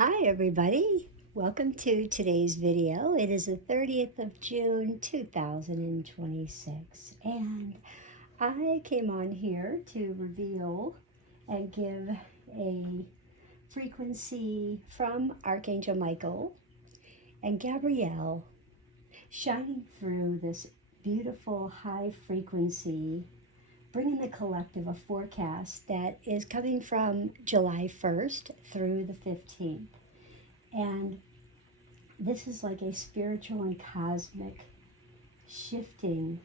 Hi everybody, welcome to today's video. It is the 30th of June 2026 and I came on here to reveal and give a frequency from Archangel Michael and Gabriel shining through this beautiful high frequency, bringing the collective a forecast that is coming from July 1st through the 15th. And this is like a spiritual and cosmic shifting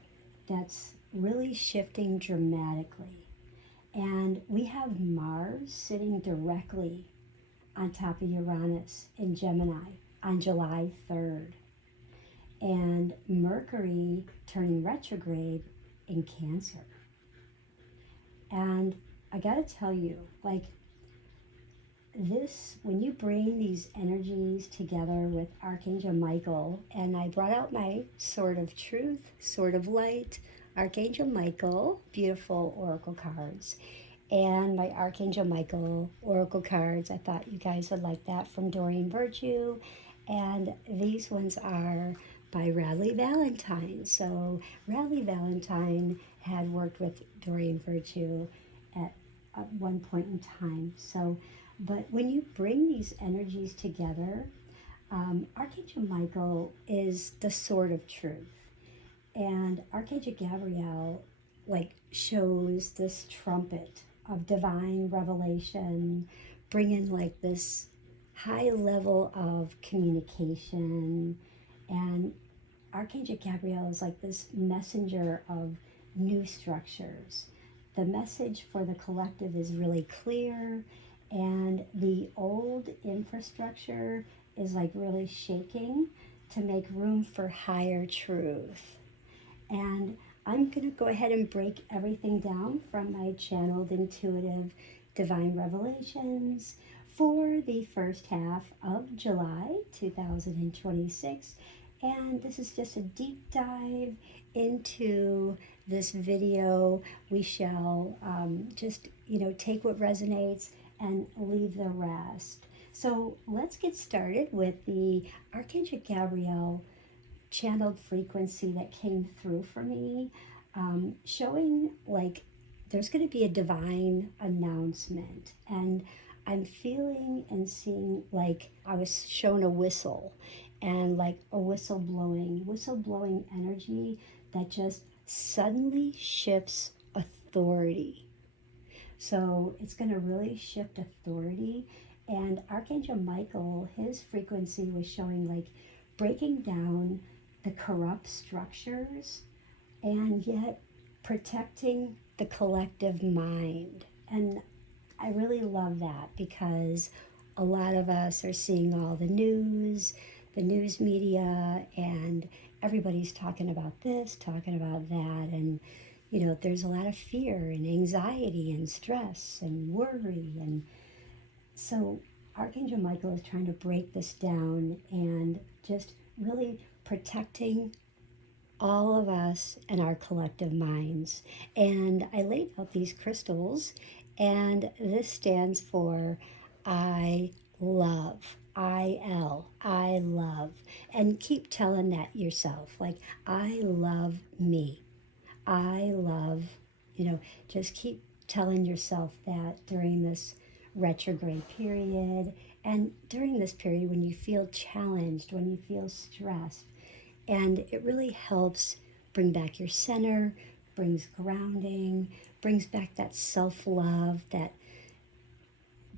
that's really shifting dramatically. And we have Mars sitting directly on top of Uranus in Gemini on July 3rd, and Mercury turning retrograde in Cancer. And I gotta tell you, like, this, when you bring these energies together with Archangel Michael, and I brought out my sword of truth, sword of light, Archangel Michael, beautiful oracle cards, and my Archangel Michael oracle cards. I thought you guys would like that, from Doreen Virtue, and these ones are by Radley Valentine. So Radley Valentine had worked with Doreen Virtue at one point in time. But when you bring these energies together, Archangel Michael is the sword of truth, and Archangel Gabriel shows this trumpet of divine revelation, bringing like this high level of communication. And Archangel Gabriel is like this messenger of new structures. The message for the collective is really clear, and the old infrastructure is like really shaking to make room for higher truth. And I'm going to go ahead and break everything down from my channeled intuitive divine revelations for the first half of July 2026. And this is just a deep dive into this video. We shall just, take what resonates and leave the rest. So let's get started with the Archangel Gabriel channeled frequency that came through for me, showing like there's going to be a divine announcement. And I'm feeling and seeing like I was shown a whistle, and like a whistleblowing energy that just suddenly shifts authority. So it's going to really shift authority. And Archangel Michael, his frequency was showing like breaking down the corrupt structures and yet protecting the collective mind. And I really love that, because a lot of us are seeing all the news media, and everybody's talking about this, talking about that. And there's a lot of fear and anxiety and stress and worry. And so Archangel Michael is trying to break this down and just really protecting all of us and our collective minds. And I laid out these crystals, and this stands for I love. I love. And keep telling that yourself, like, I love me. I love, just keep telling yourself that during this retrograde period, and during this period when you feel challenged, when you feel stressed. And it really helps bring back your center, brings grounding, brings back that self-love, that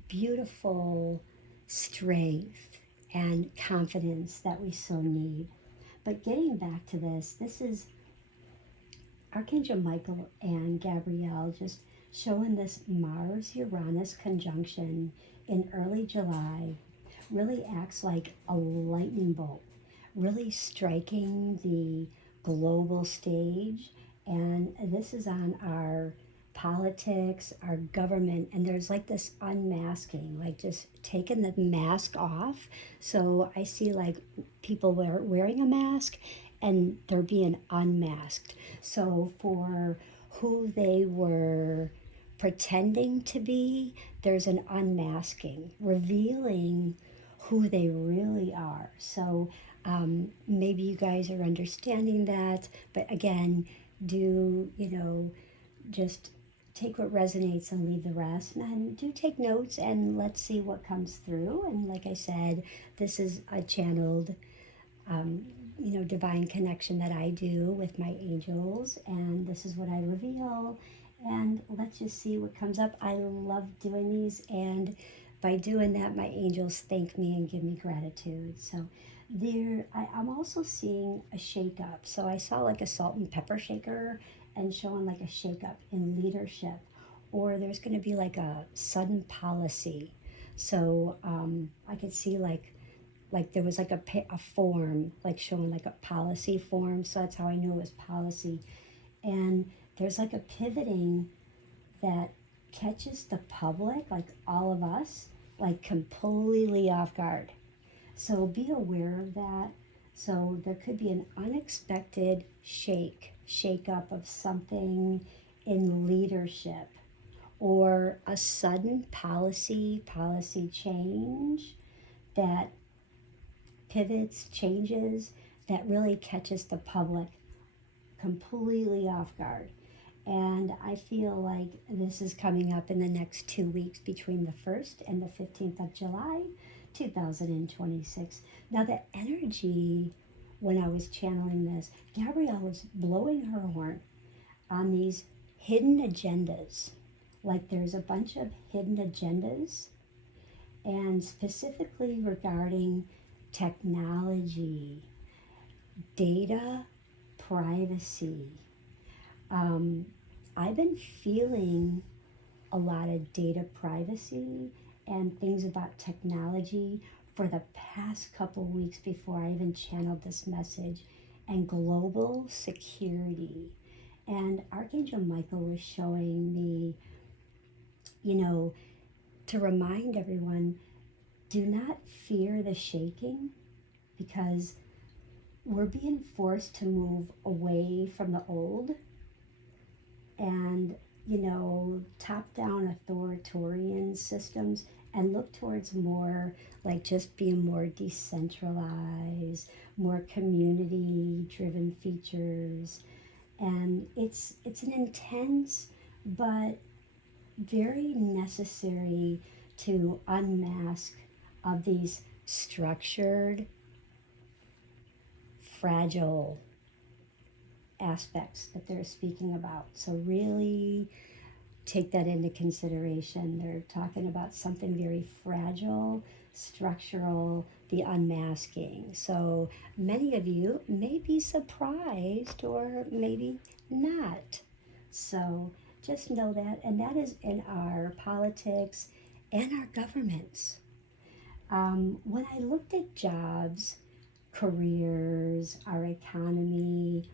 beautiful strength and confidence that we so need. But getting back to this is Archangel Michael and Gabriel just showing this Mars-Uranus conjunction in early July really acts like a lightning bolt, really striking the global stage. And this is on our politics, our government, and there's like this unmasking, like just taking the mask off. So I see like people wearing a mask, and they're being unmasked. So for who they were pretending to be, there's an unmasking, revealing who they really are. So maybe you guys are understanding that, but again, do, just take what resonates and leave the rest. And do take notes and let's see what comes through. And like I said, this is a channeled, divine connection that I do with my angels. And this is what I reveal. And let's just see what comes up. I love doing these. And by doing that, my angels thank me and give me gratitude. So I'm also seeing a shake-up. So I saw like a salt and pepper shaker and showing like a shake-up in leadership, or there's going to be like a sudden policy. So I could see like there was like a form, like showing like a policy form. So that's how I knew it was policy. And there's like a pivoting that catches the public, like all of us, like completely off guard. So be aware of that. So there could be an unexpected shake up of something in leadership, or a sudden policy change that pivots, changes, that really catches the public completely off guard. And I feel like this is coming up in the next 2 weeks between the 1st and the 15th of July, 2026. Now, the energy when I was channeling this, Gabrielle was blowing her horn on these hidden agendas. Like there's a bunch of hidden agendas, and specifically regarding technology, data, privacy. I've been feeling a lot of data privacy and things about technology for the past couple weeks before I even channeled this message, and global security. And Archangel Michael was showing me, to remind everyone, do not fear the shaking, because we're being forced to move away from the old and, top-down authoritarian systems, and look towards more like just being more decentralized, more community-driven features. And it's an intense but very necessary to unmask of these structured, fragile aspects that they're speaking about. So really take that into consideration. They're talking about something very fragile, structural, the unmasking. So many of you may be surprised or maybe not. So just know that, and that is in our politics and our governments. When I looked at jobs, careers, our economy,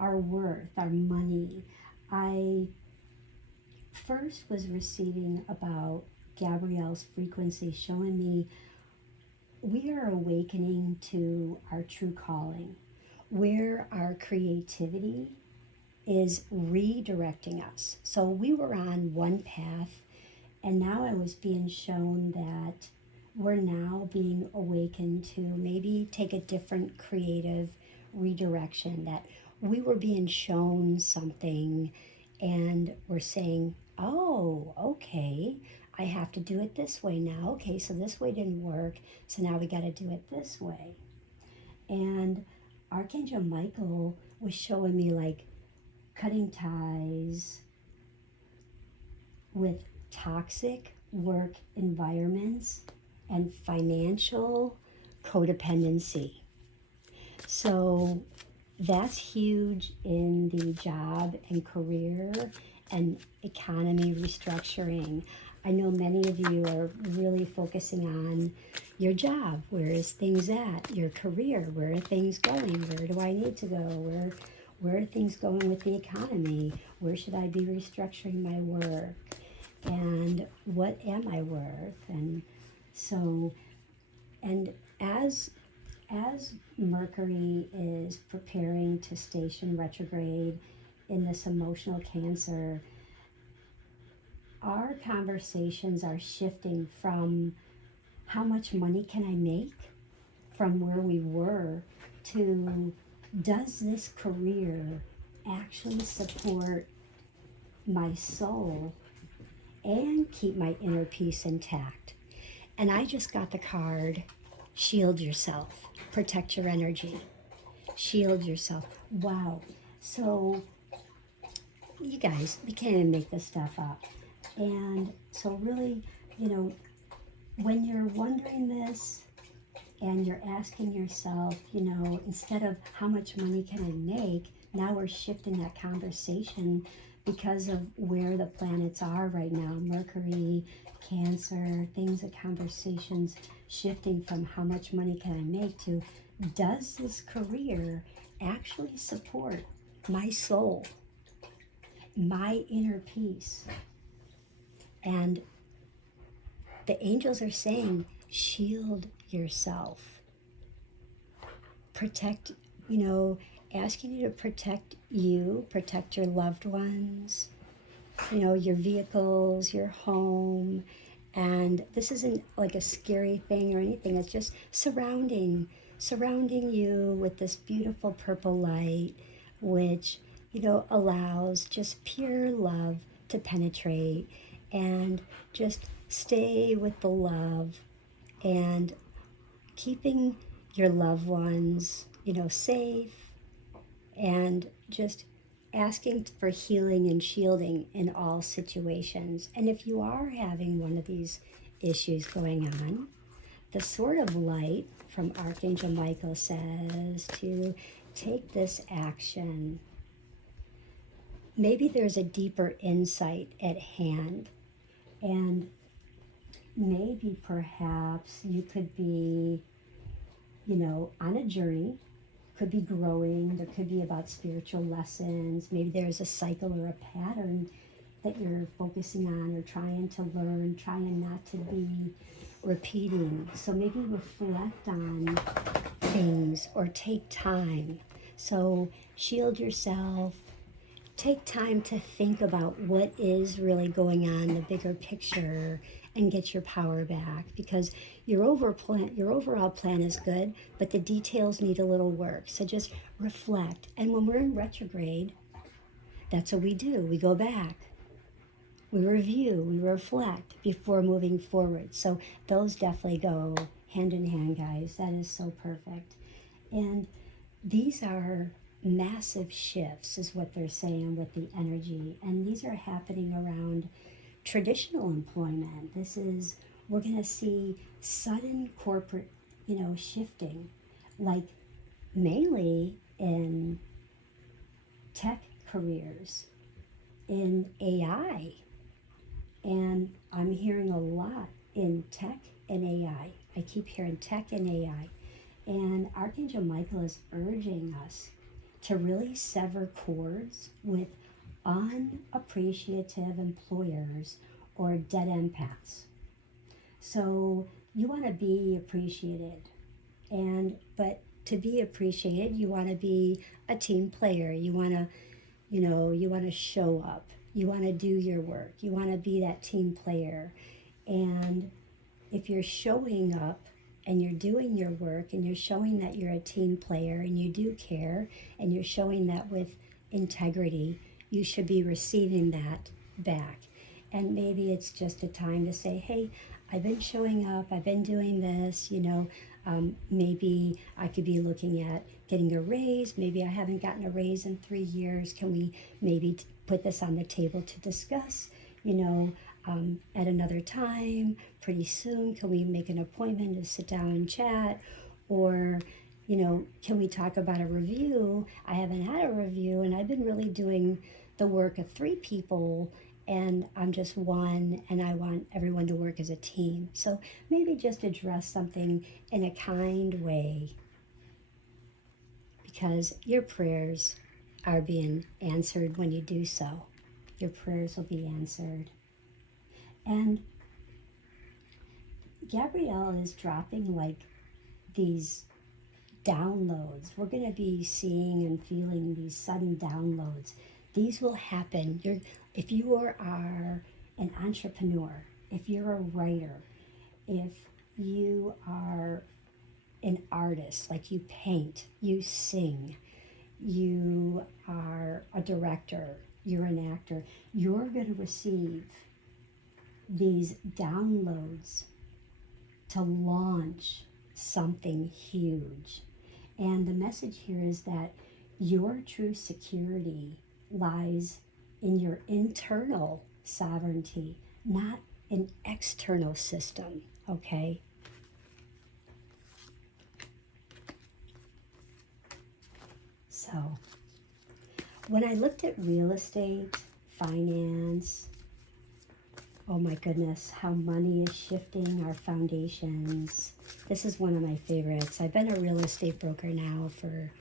our worth, our money, I first was receiving about Gabrielle's frequency showing me we are awakening to our true calling, where our creativity is redirecting us. So we were on one path, and now I was being shown that we're now being awakened to maybe take a different creative redirection, that we were being shown something and we're saying, oh, okay, I have to do it this way now. Okay, so this way didn't work, so now we got to do it this way. And Archangel Michael was showing me like cutting ties with toxic work environments and financial codependency. So that's huge in the job and career and economy restructuring. I know many of you are really focusing on your job. Where is things at? Your career, where are things going? Where do I need to go? Where are things going with the economy? Where should I be restructuring my work? And what am I worth? And so, and as Mercury is preparing to station retrograde in this emotional Cancer, our conversations are shifting from how much money can I make from where we were to, does this career actually support my soul and keep my inner peace intact? And I just got the card, shield yourself, protect your energy, shield yourself. Wow. So you guys, we can't even make this stuff up. And so really, when you're wondering this and you're asking yourself, instead of how much money can I make, now we're shifting that conversation because of where the planets are right now. Mercury, Cancer, things of conversations shifting from how much money can I make to, does this career actually support my soul, my inner peace? And the angels are saying, shield yourself. Protect, asking you to protect you, protect your loved ones, your vehicles, your home. And this isn't like a scary thing or anything. It's just surrounding you with this beautiful purple light, which, allows just pure love to penetrate, and just stay with the love and keeping your loved ones, safe, and just asking for healing and shielding in all situations. And if you are having one of these issues going on, the sword of light from Archangel Michael says to take this action. Maybe there's a deeper insight at hand, and maybe perhaps you could be, on a journey, could be growing, there could be about spiritual lessons, maybe there's a cycle or a pattern that you're focusing on or trying to learn, trying not to be repeating. So maybe reflect on things or take time. So shield yourself. Take time to think about what is really going on, the bigger picture, and get your power back, because your overall plan is good, but the details need a little work. So just reflect. And when we're in retrograde, that's what we do. We go back. We review, we reflect before moving forward. So those definitely go hand in hand, guys. That is so perfect. And these are massive shifts, is what they're saying with the energy. And these are happening around traditional employment. We're going to see sudden corporate, shifting, like mainly in tech careers, in AI. And I'm hearing a lot in tech and AI. I keep hearing tech and AI. And Archangel Michael is urging us to really sever cords with unappreciative employers or dead end paths. So you want to be appreciated, but to be appreciated, you want to be a team player. You want to show up. You want to do your work. You want to be that team player. And if you're showing up and you're doing your work and you're showing that you're a team player and you do care and you're showing that with integrity, you should be receiving that back. And maybe it's just a time to say, hey, I've been showing up, I've been doing this, maybe I could be looking at getting a raise. Maybe I haven't gotten a raise in 3 years. Can we maybe put this on the table to discuss, at another time, pretty soon? Can we make an appointment to sit down and chat? Or, can we talk about a review? I haven't had a review, and I've been really doing the work of 3 people, and I'm just one, and I want everyone to work as a team. So maybe just address something in a kind way, because your prayers are being answered when you do so. Your prayers will be answered. And Gabriel is dropping like these downloads. We're going to be seeing and feeling these sudden downloads. These will happen. If you are an entrepreneur, if you're a writer, if you are an artist, like you paint, you sing, you are a director, you're an actor, you're going to receive these downloads to launch something huge. And the message here is that your true security lies in your internal sovereignty, not an external system, okay? So, when I looked at real estate, finance, oh my goodness, how money is shifting our foundations. This is one of my favorites. I've been a real estate broker now for,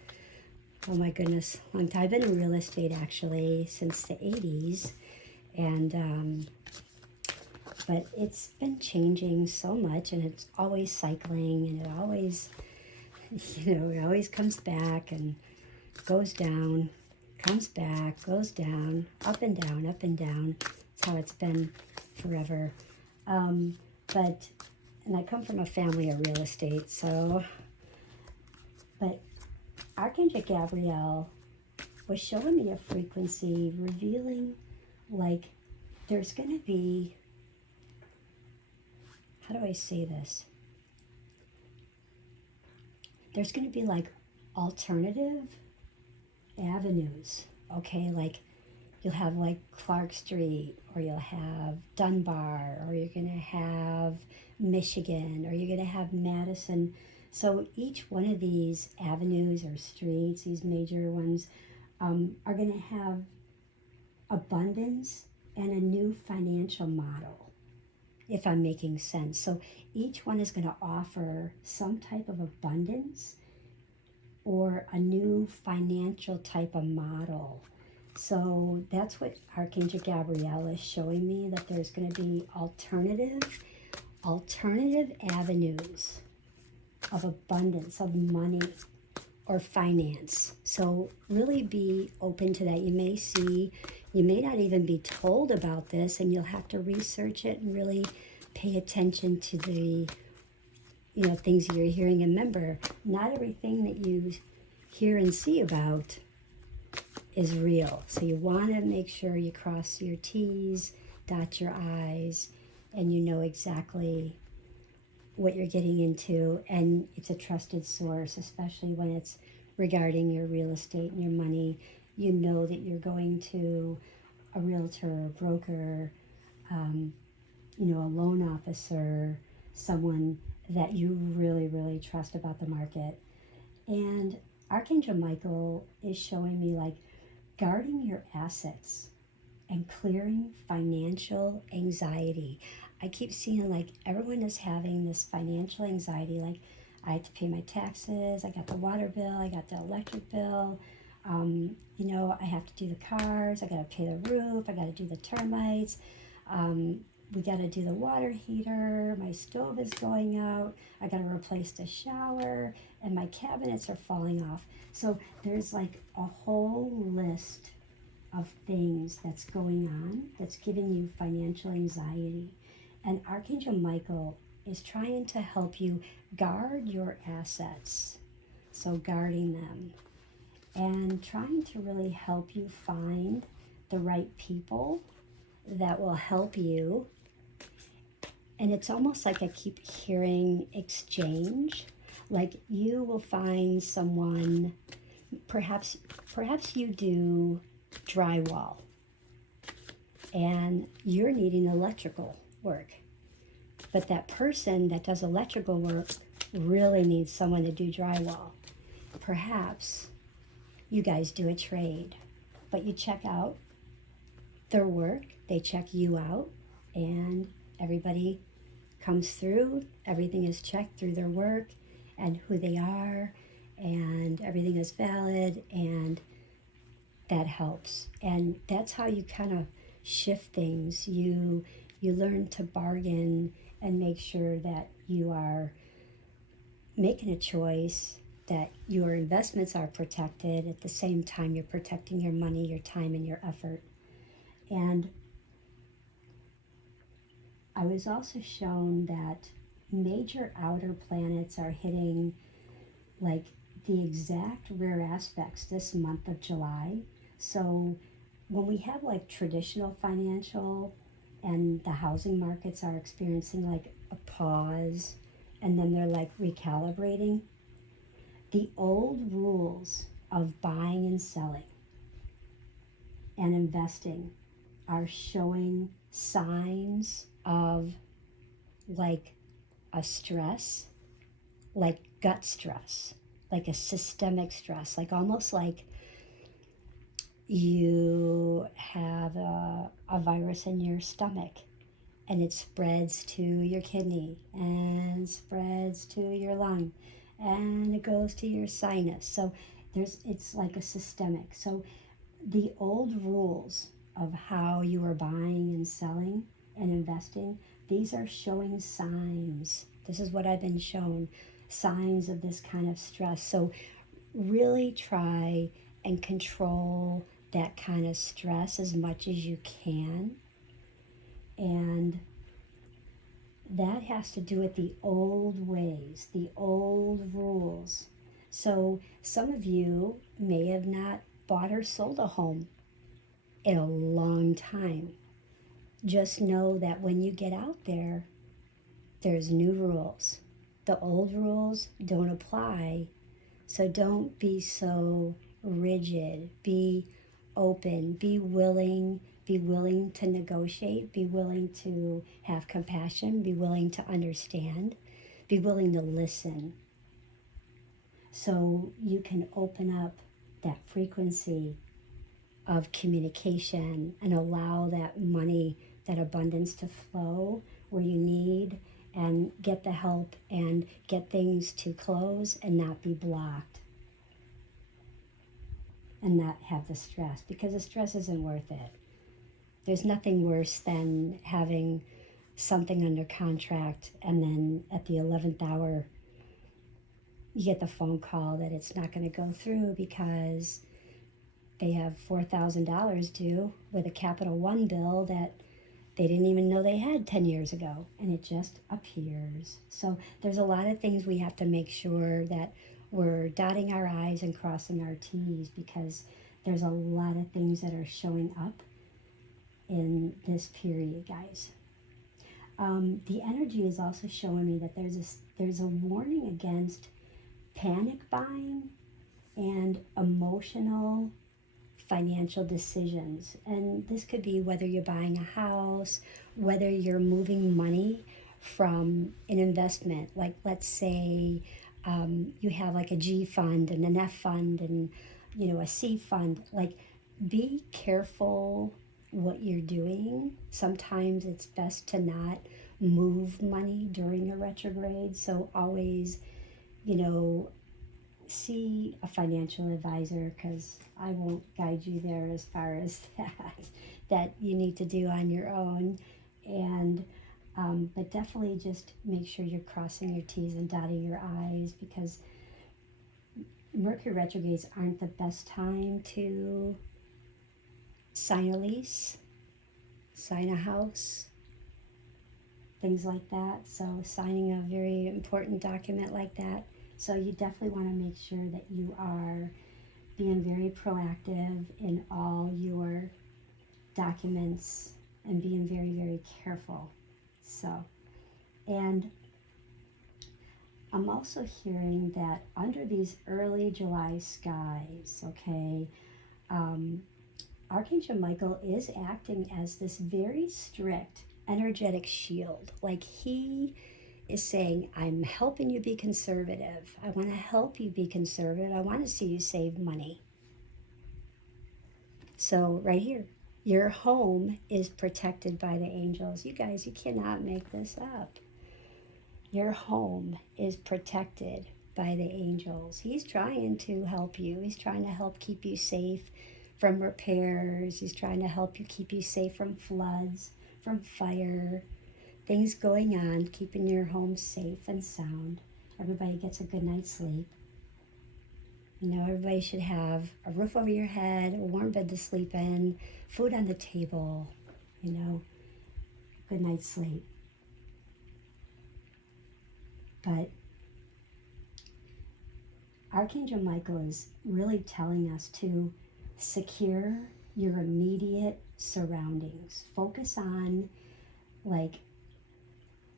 oh my goodness, long time. I've been in real estate actually since the 80s. And, but it's been changing so much, and it's always cycling, and it always, it always comes back and goes down, comes back, goes down, up and down, up and down. That's how it's been forever. And I come from a family of real estate, but Archangel Gabriel was showing me a frequency revealing, like, there's going to be, how do I say this? There's going to be like alternative avenues, okay? Like you'll have like Clark Street, or you'll have Dunbar, or you're going to have Michigan, or you're going to have Madison. So each one of these avenues or streets, these major ones, are going to have abundance and a new financial model, if I'm making sense. So each one is going to offer some type of abundance or a new financial type of model. So that's what Archangel Gabriel is showing me, that there's going to be alternative avenues of abundance, of money or finance. So really be open to that. You may see, you may not even be told about this, and you'll have to research it and really pay attention to the things you're hearing. And remember, not everything that you hear and see about is real. So you want to make sure you cross your T's, dot your I's, and you know exactly what you're getting into, and it's a trusted source, especially when it's regarding your real estate and your money. You know that you're going to a realtor, a broker, a loan officer, someone that you really, really trust about the market. And Archangel Michael is showing me like guarding your assets and clearing financial anxiety. I keep seeing like everyone is having this financial anxiety, like I have to pay my taxes, I got the water bill, I got the electric bill, I have to do the cars, I got to pay the roof, I got to do the termites, we got to do the water heater, my stove is going out, I got to replace the shower, and my cabinets are falling off. So there's like a whole list of things that's going on that's giving you financial anxiety. And Archangel Michael is trying to help you guard your assets, so guarding them, and trying to really help you find the right people that will help you. And it's almost like I keep hearing exchange, like you will find someone, perhaps you do drywall and you're needing electrical work, but that person that does electrical work really needs someone to do drywall. Perhaps you guys do a trade, but you check out their work, they check you out, and everybody comes through, everything is checked through their work and who they are, and everything is valid, and that helps. And that's how you kind of shift things. You learn to bargain and make sure that you are making a choice, that your investments are protected. At the same time, you're protecting your money, your time, and your effort. And I was also shown that major outer planets are hitting like the exact rare aspects this month of July. So when we have like traditional financial and the housing markets are experiencing like a pause and then they're like recalibrating, the old rules of buying and selling and investing are showing signs of like a stress, like gut stress, like a systemic stress, like almost like you have a virus in your stomach and it spreads to your kidney and spreads to your lung and it goes to your sinus. So it's like a systemic. So the old rules of how you are buying and selling and investing, these are showing signs. This is what I've been shown, signs of this kind of stress. So really try and control that kind of stress as much as you can. And that has to do with the old ways, the old rules. So some of you may have not bought or sold a home in a long time. Just know that when you get out there, there's new rules. The old rules don't apply. So don't be so rigid. Be open. Be willing to negotiate. Be willing to have compassion. Be willing to understand. Be willing to listen. So you can open up that frequency of communication and allow that money, that abundance to flow where you need, and get the help and get things to close and not be blocked and not have the stress, because the stress isn't worth it. There's nothing worse than having something under contract and then at the 11th hour you get the phone call that it's not going to go through because they have $4,000 due with a Capital One bill that they didn't even know they had 10 years ago, and it just appears. So there's a lot of things we have to make sure that we're dotting our I's and crossing our T's, because there's a lot of things that are showing up in this period, guys. The energy is also showing me that there's a warning against panic buying and emotional financial decisions. And this could be whether you're buying a house, whether you're moving money from an investment, like let's say you have like a G fund and an F fund and a C fund. Like, be careful what you're doing. Sometimes it's best to not move money during a retrograde, so always see a financial advisor, because I won't guide you there as far as that you need to do on your own. And but definitely just make sure you're crossing your T's and dotting your I's, because Mercury retrogrades aren't the best time to sign a lease, sign a house, things like that. So signing a very important document like that. So you definitely want to make sure that you are being very proactive in all your documents and being very, very careful. So, and I'm also hearing that under these early July skies, okay, Archangel Michael is acting as this very strict energetic shield. Like, he is saying, I'm helping you be conservative. I want to help you be conservative. I want to see you save money. So right here, your home is protected by the angels. You guys, you cannot make this up. Your home is protected by the angels. He's trying to help you. He's trying to help keep you safe from repairs. He's trying to help you keep you safe from floods, from fire, things going on, keeping your home safe and sound. Everybody gets a good night's sleep. Everybody should have a roof over your head, a warm bed to sleep in, food on the table, good night's sleep. But Archangel Michael is really telling us to secure your immediate surroundings. Focus on like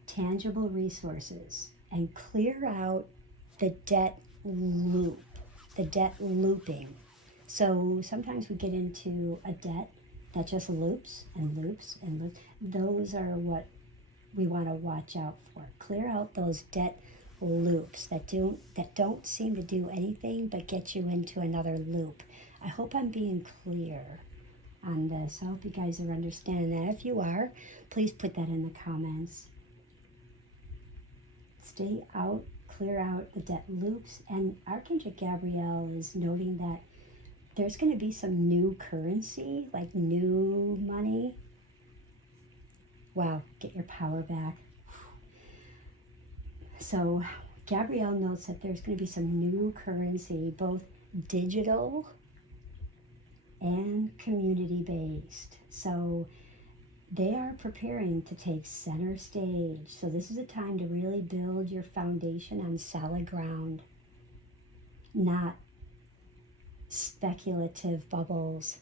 tangible resources and clear out the debt loop, the debt looping. So sometimes we get into a debt that just loops and loops and loops. Those are what we want to watch out for. Clear out those debt loops that don't seem to do anything but get you into another loop. I hope I'm being clear on this. I hope you guys are understanding that. If you are, please put that in the comments. Stay out, clear out the debt loops. And Archangel Gabriel is noting that there's going to be some new currency, like new money. Wow, get your power back. So Gabriel notes that there's going to be some new currency, both digital and community-based. So they are preparing to take center stage. So this is a time to really build your foundation on solid ground, not speculative bubbles.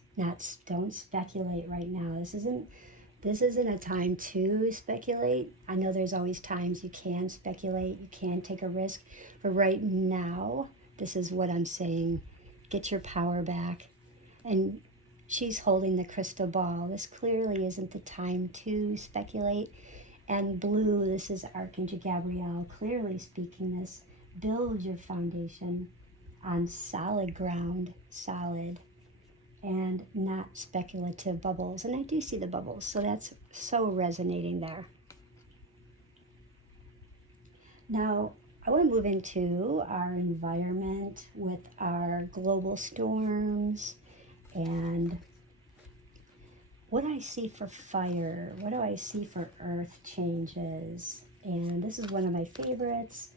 Don't speculate right now. This isn't a time to speculate. I know there's always times you can speculate, you can take a risk, but right now, this is what I'm saying. Get your power back. And she's holding the crystal ball. This clearly isn't the time to speculate. And blue, this is Archangel Gabriel clearly speaking this. Build your foundation on solid ground, solid, and not speculative bubbles. And I do see the bubbles, so that's so resonating there. Now, I want to move into our environment with our global storms and what I see for fire. What do I see for earth changes? And this is one of my favorites.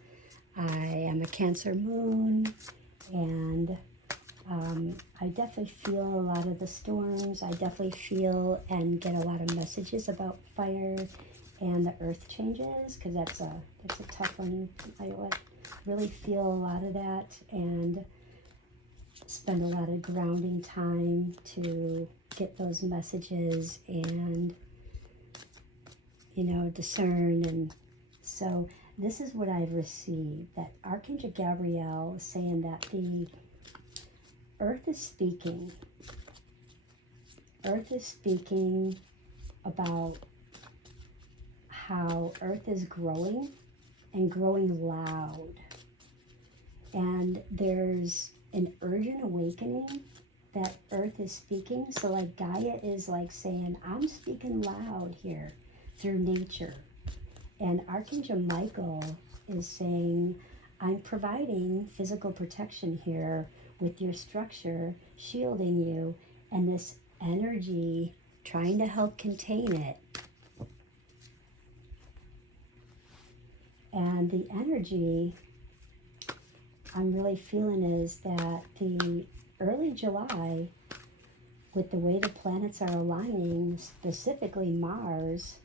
I am a Cancer moon, and I definitely feel a lot of the storms. I definitely feel and get a lot of messages about fire and the earth changes, because that's a tough one. I really feel a lot of that and spend a lot of grounding time to get those messages and, discern. And so this is what I've received, that Archangel Gabriel is saying that the earth is speaking. Earth is speaking about how earth is growing and growing loud. And there's an urgent awakening that earth is speaking. So like Gaia is like saying, I'm speaking loud here through nature. And Archangel Michael is saying, I'm providing physical protection here with your structure, shielding you, and this energy trying to help contain it. And the energy I'm really feeling is that the early July, with the way the planets are aligning, specifically Mars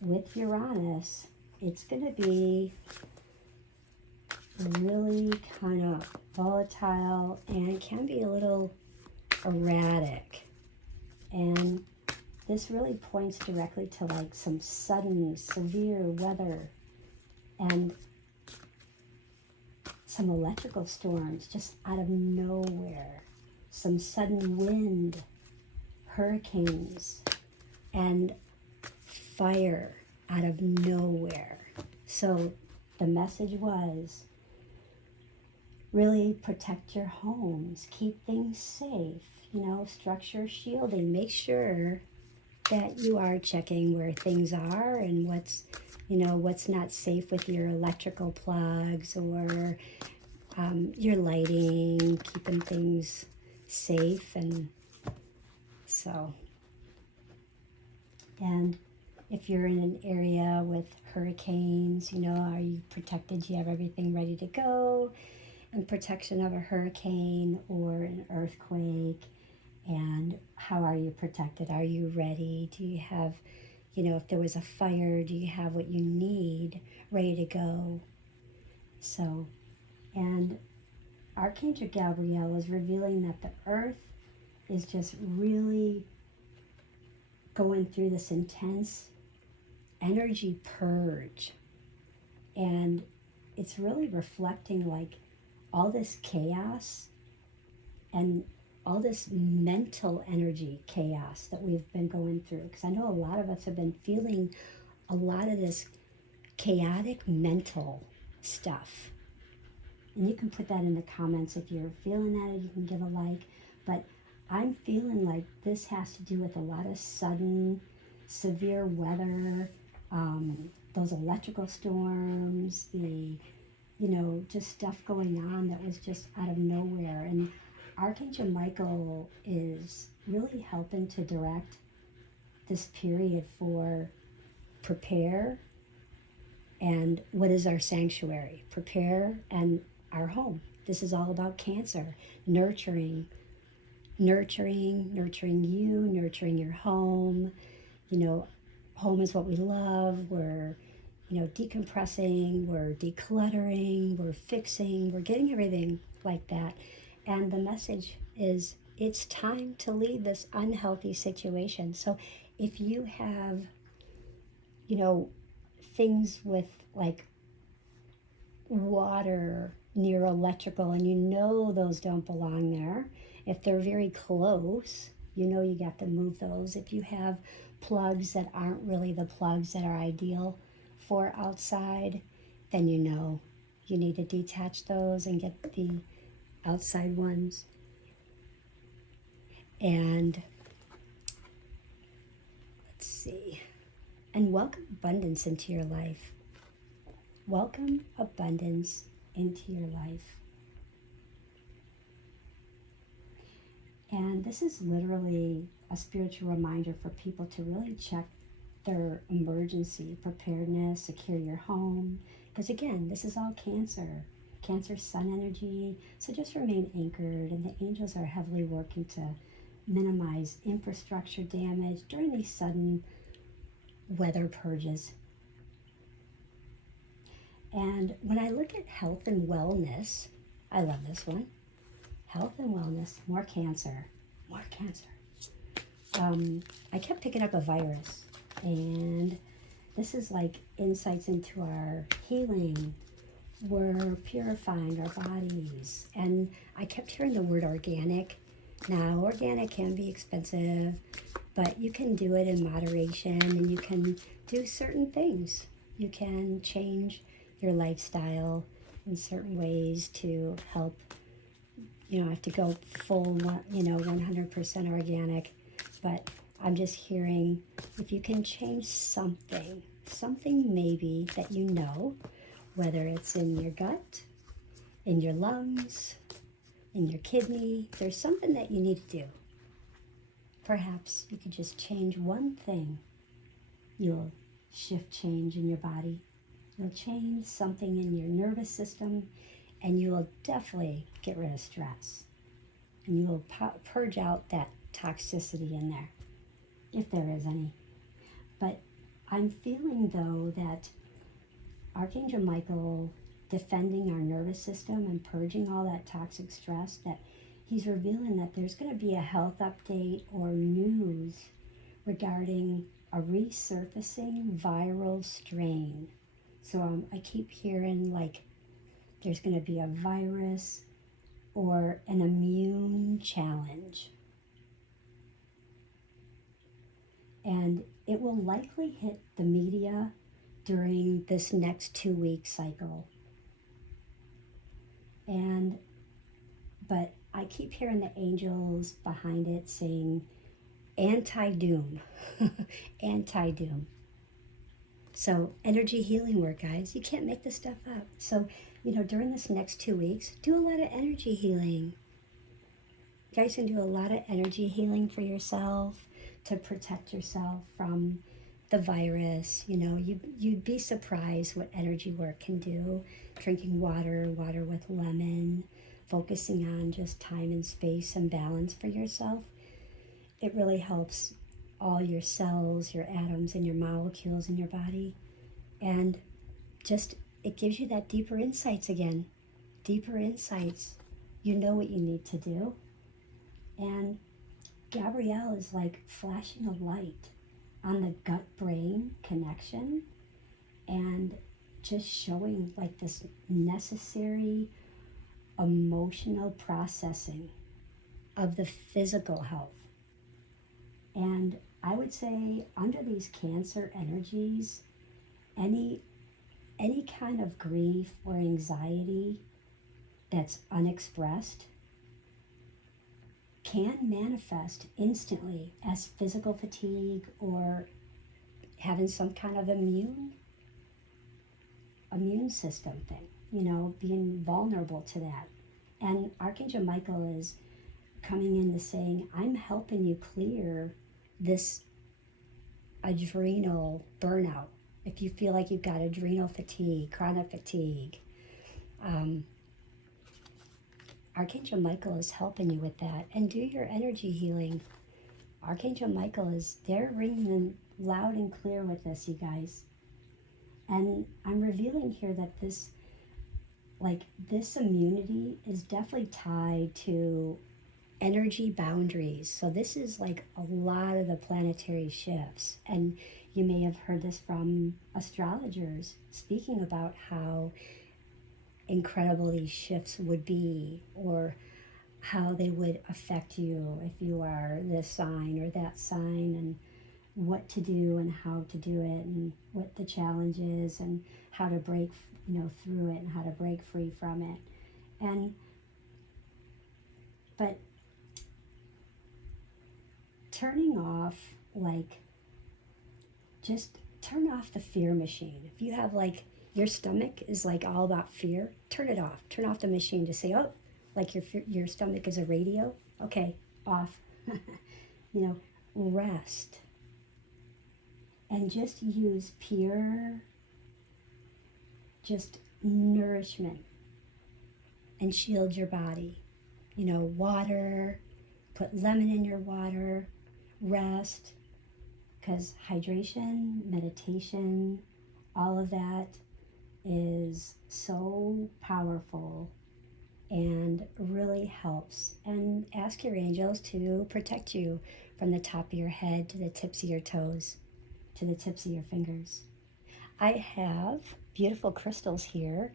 with Uranus, it's going to be really kind of volatile and can be a little erratic. And this really points directly to like some sudden severe weather and some electrical storms just out of nowhere, some sudden wind, hurricanes, and fire out of nowhere. So the message was, really protect your homes, keep things safe, structure shielding, make sure that you are checking where things are and what's not safe with your electrical plugs or your lighting, keeping things safe. And so, and if you're in an area with hurricanes, are you protected? Do you have everything ready to go in protection of a hurricane or an earthquake? And how are you protected? Are you ready? Do you have, if there was a fire, do you have what you need ready to go? So, and Archangel Gabriel is revealing that the earth is just really going through this intense energy purge. And it's really reflecting like all this chaos and all this mental energy chaos that we've been going through. Because I know a lot of us have been feeling a lot of this chaotic mental stuff. And you can put that in the comments if you're feeling that, you can give a like. But I'm feeling like this has to do with a lot of sudden, severe weather, those electrical storms, the, just stuff going on that was just out of nowhere. And Archangel Michael is really helping to direct this period for prepare and what is our sanctuary, prepare and our home. This is all about Cancer, nurturing you, nurturing your home. Home is what we love. We're, decompressing, we're decluttering, we're fixing, we're getting everything like that. And the message is it's time to leave this unhealthy situation. So if you have, things with like water near electrical and those don't belong there, if they're very close, you got to move those. If you have plugs that aren't really the plugs that are ideal for outside, then you need to detach those and get the outside ones. And let's see. And welcome abundance into your life. Welcome abundance into your life. And this is literally a spiritual reminder for people to really check their emergency preparedness, secure your home. Because again, this is all Cancer. Cancer sun energy. So just remain anchored. And the angels are heavily working to minimize infrastructure damage during these sudden weather purges. And when I look at health and wellness, I love this one. Health and wellness, more Cancer. I kept picking up a virus, and this is like insights into our healing. We're purifying our bodies, and I kept hearing the word organic. Now, organic can be expensive, but you can do it in moderation, and you can do certain things. You can change your lifestyle in certain ways to help. You don't have to go full, 100% organic, but I'm just hearing if you can change something maybe that whether it's in your gut, in your lungs, in your kidney, there's something that you need to do. Perhaps you could just change one thing. You'll shift change in your body. You'll change something in your nervous system, and you will definitely get rid of stress. And you will purge out that toxicity in there, if there is any. But I'm feeling, though, that Archangel Michael defending our nervous system and purging all that toxic stress, that he's revealing that there's going to be a health update or news regarding a resurfacing viral strain. So I keep hearing like there's going to be a virus or an immune challenge. And it will likely hit the media during this next 2-week cycle. But I keep hearing the angels behind it saying anti-doom, anti-doom. So energy healing work, guys. You can't make this stuff up. So, during this next 2 weeks, do a lot of energy healing. You guys can do a lot of energy healing for yourself to protect yourself from the virus. You'd be surprised what energy work can do. Drinking water with lemon, focusing on just time and space and balance for yourself. It really helps all your cells, your atoms, and your molecules in your body. And just it gives you that deeper insights again. Deeper insights. You know what you need to do. And Gabrielle is like flashing a light on the gut-brain connection and just showing like this necessary emotional processing of the physical health. And I would say under these Cancer energies, any kind of grief or anxiety that's unexpressed can manifest instantly as physical fatigue or having some kind of immune system thing, being vulnerable to that. And Archangel Michael is coming in to saying, I'm helping you clear this adrenal burnout. If you feel like you've got adrenal fatigue, chronic fatigue, Archangel Michael is helping you with that. And do your energy healing. Archangel Michael is there ringing in loud and clear with this, you guys. And I'm revealing here that this immunity is definitely tied to energy boundaries. So this is like a lot of the planetary shifts. And you may have heard this from astrologers speaking about how incredible these shifts would be, or how they would affect you if you are this sign or that sign, and what to do and how to do it, and what the challenge is, and how to break through it, and how to break free from it. But turning off, just turn off the fear machine. If you have your stomach is all about fear, turn it off. Turn off the machine to say, oh, your stomach is a radio. Okay, off. Rest. And just use pure, just nourishment, and shield your body. Water, put lemon in your water, rest, because hydration, meditation, all of that is so powerful and really helps. And ask your angels to protect you from the top of your head to the tips of your toes, to the tips of your fingers. I have beautiful crystals here,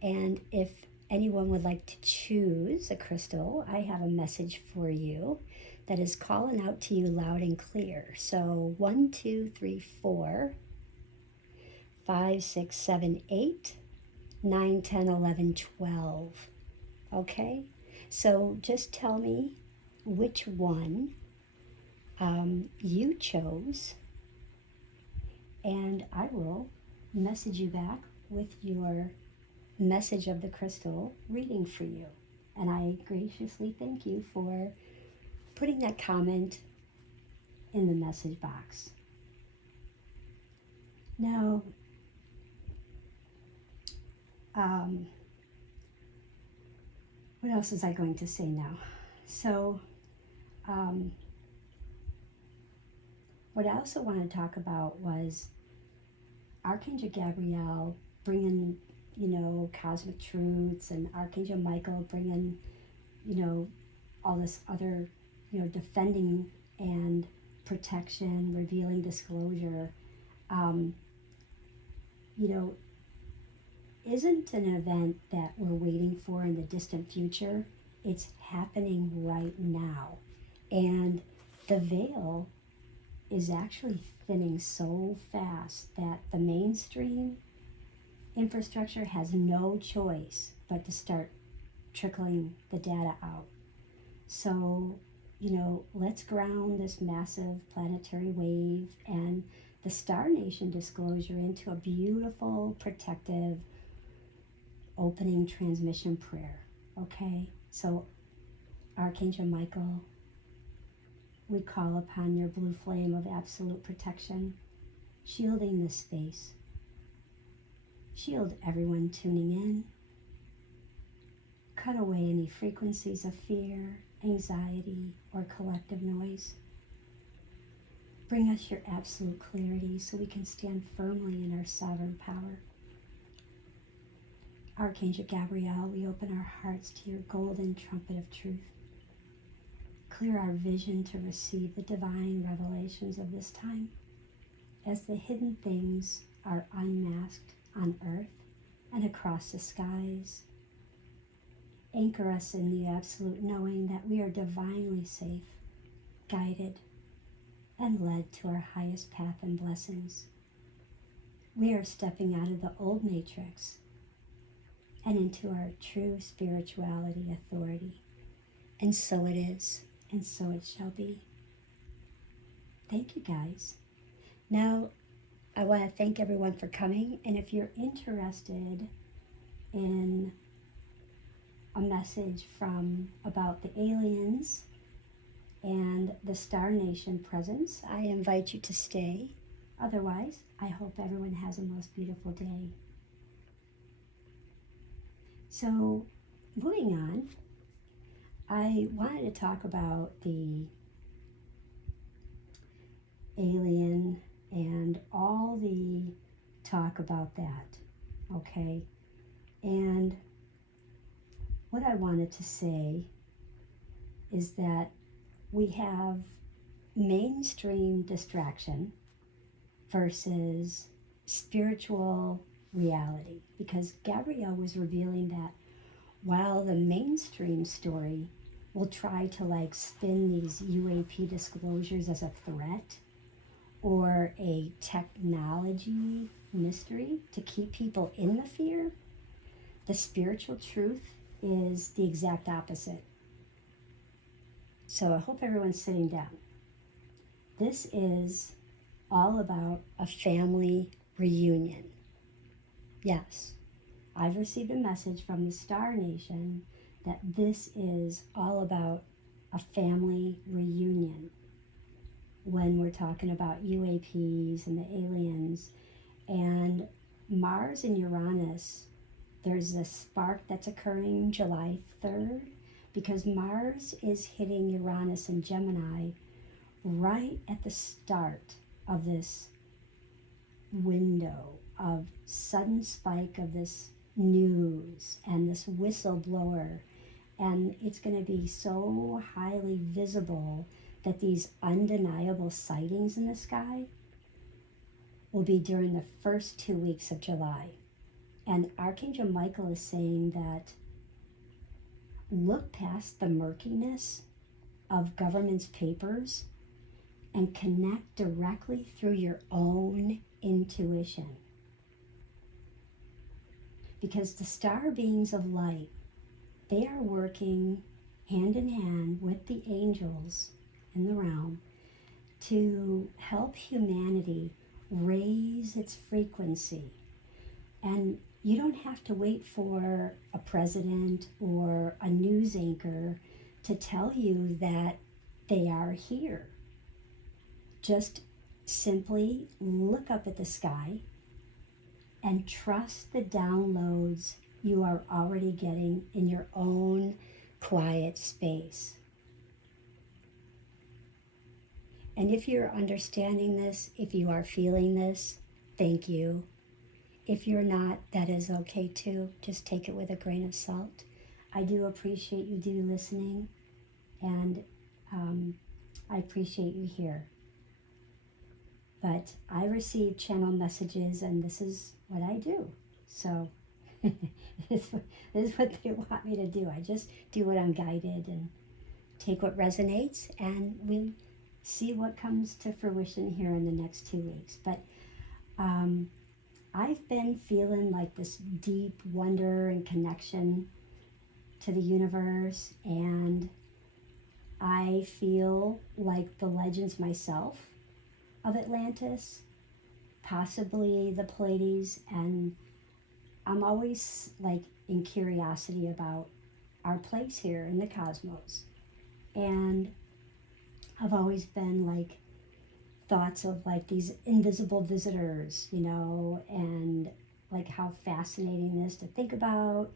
and if anyone would like to choose a crystal, I have a message for you that is calling out to you loud and clear. So 1, 2, 3, 4, 5, 6, 7, 8, 9, 10, 11, 12. Okay? So just tell me which one you chose, and I will message you back with your message of the crystal reading for you. And I graciously thank you for putting that comment in the message box. Now, what else is I going to say now? So, what I also want to talk about was Archangel Gabriel bringing, cosmic truths, and Archangel Michael bringing, all this other, defending and protection, revealing disclosure, isn't an event that we're waiting for in the distant future. It's happening right now. And the veil is actually thinning so fast that the mainstream infrastructure has no choice but to start trickling the data out. So, let's ground this massive planetary wave and the Star Nation disclosure into a beautiful, protective, opening transmission prayer. Okay? So, Archangel Michael, we call upon your blue flame of absolute protection, shielding this space. Shield everyone tuning in. Cut away any frequencies of fear, anxiety, or collective noise. Bring us your absolute clarity so we can stand firmly in our sovereign power. Archangel Gabriel, we open our hearts to your golden trumpet of truth. Clear our vision to receive the divine revelations of this time as the hidden things are unmasked on earth and across the skies. Anchor us in the absolute knowing that we are divinely safe, guided, and led to our highest path and blessings. We are stepping out of the old matrix and into our true spirituality authority. And so it is, and so it shall be. Thank you, guys. Now, I want to thank everyone for coming, and if you're interested in a message about the aliens and the Star Nation presence, I invite you to stay. Otherwise, I hope everyone has a most beautiful day. So, moving on, I wanted to talk about the alien and all the talk about that, okay? And what I wanted to say is that we have mainstream distraction versus spiritual reality, because Gabriel was revealing that while the mainstream story will try to spin these UAP disclosures as a threat or a technology mystery to keep people in the fear, the spiritual truth is the exact opposite. So I hope everyone's sitting down. This is all about a family reunion. Yes, I've received a message from the Star Nation that this is all about a family reunion when we're talking about UAPs and the aliens. And Mars and Uranus, there's a spark that's occurring July 3rd because Mars is hitting Uranus and Gemini right at the start of this window of sudden spike of this news and this whistleblower, and it's going to be so highly visible that these undeniable sightings in the sky will be during the first 2 weeks of July. And Archangel Michael is saying that look past the murkiness of government's papers and connect directly through your own intuition. Because the star beings of light, they are working hand in hand with the angels in the realm to help humanity raise its frequency. And you don't have to wait for a president or a news anchor to tell you that they are here. Just simply look up at the sky and trust the downloads you are already getting in your own quiet space. And if you're understanding this, if you are feeling this, thank you. If you're not, that is okay too. Just take it with a grain of salt. I do appreciate you listening, and I appreciate you here. But I receive channel messages, and this is what I do. So this is what they want me to do. I just do what I'm guided and take what resonates, and we see what comes to fruition here in the next 2 weeks. But I've been feeling like this deep wonder and connection to the universe, and I feel like the legends myself of Atlantis, possibly the Pleiades, and I'm always in curiosity about our place here in the cosmos. And I've always been thoughts of these invisible visitors, and how fascinating it is to think about.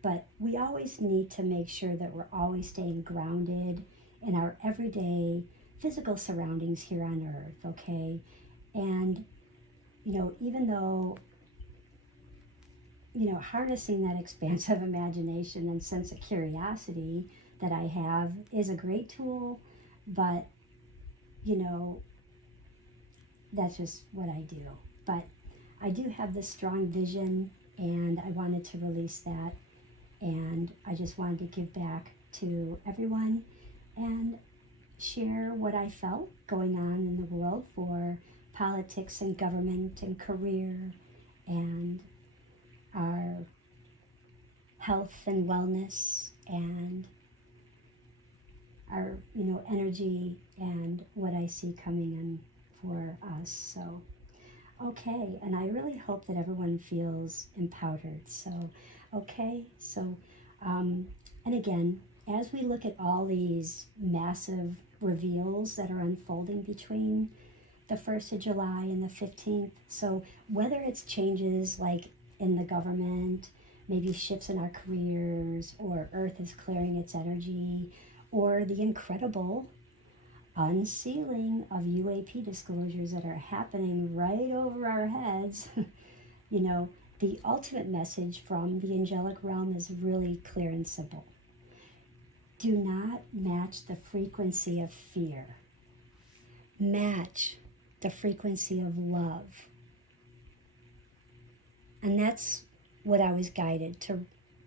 But we always need to make sure that we're always staying grounded in our everyday physical surroundings here on Earth, okay? And, even though harnessing that expansive imagination and sense of curiosity that I have is a great tool, but, that's just what I do. But I do have this strong vision, and I wanted to release that, and I just wanted to give back to everyone and share what I felt going on in the world for politics and government and career and our health and wellness and our energy and what I see coming in for us. So okay, and I really hope that everyone feels empowered. So okay, so and again, as we look at all these massive reveals that are unfolding between the 1st of July and the 15th, so whether it's changes like in the government, maybe shifts in our careers, or Earth is clearing its energy, or the incredible unsealing of UAP disclosures that are happening right over our heads, the ultimate message from the angelic realm is really clear and simple. Do not match the frequency of fear. Match the frequency of love. And that's what I was guided to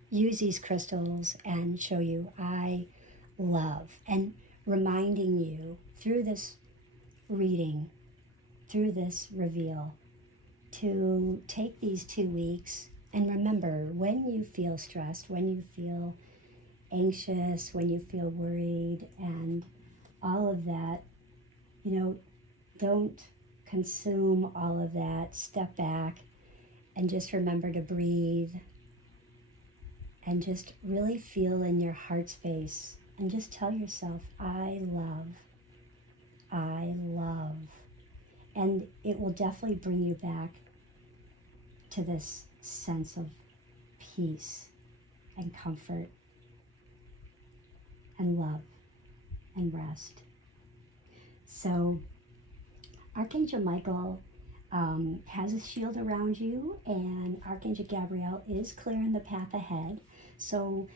use these crystals and show you I love, and reminding you through this reading, through this reveal, to take these 2 weeks and remember, when you feel stressed, when you feel anxious, when you feel worried and all of that, don't consume all of that. Step back and just remember to breathe and just really feel in your heart space and just tell yourself, I love. And it will definitely bring you back to this sense of peace and comfort and love and rest. So Archangel Michael has a shield around you, and Archangel Gabriel is clearing the path ahead. So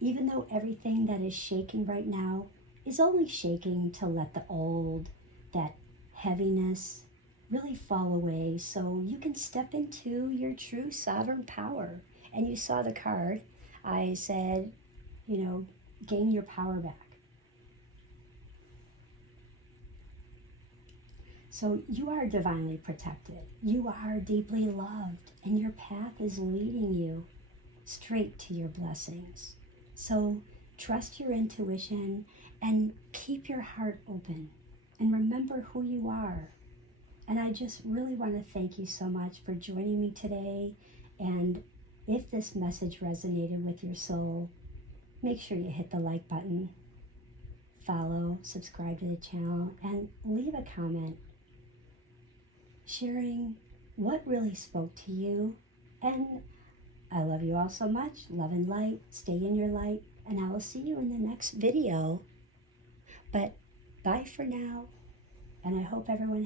even though everything that is shaking right now is only shaking to let the old, that heaviness, really fall away, so you can step into your true sovereign power. And you saw the card. I said, gain your power back. So you are divinely protected. You are deeply loved, and your path is leading you straight to your blessings. So trust your intuition and keep your heart open, and remember who you are. And I just really want to thank you so much for joining me today. And if this message resonated with your soul, make sure you hit the like button, follow, subscribe to the channel, and leave a comment sharing what really spoke to you. And I love you all so much. Love and light. Stay in your light. And I will see you in the next video. But bye for now. And I hope everyone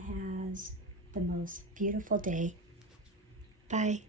has the most beautiful day. Bye.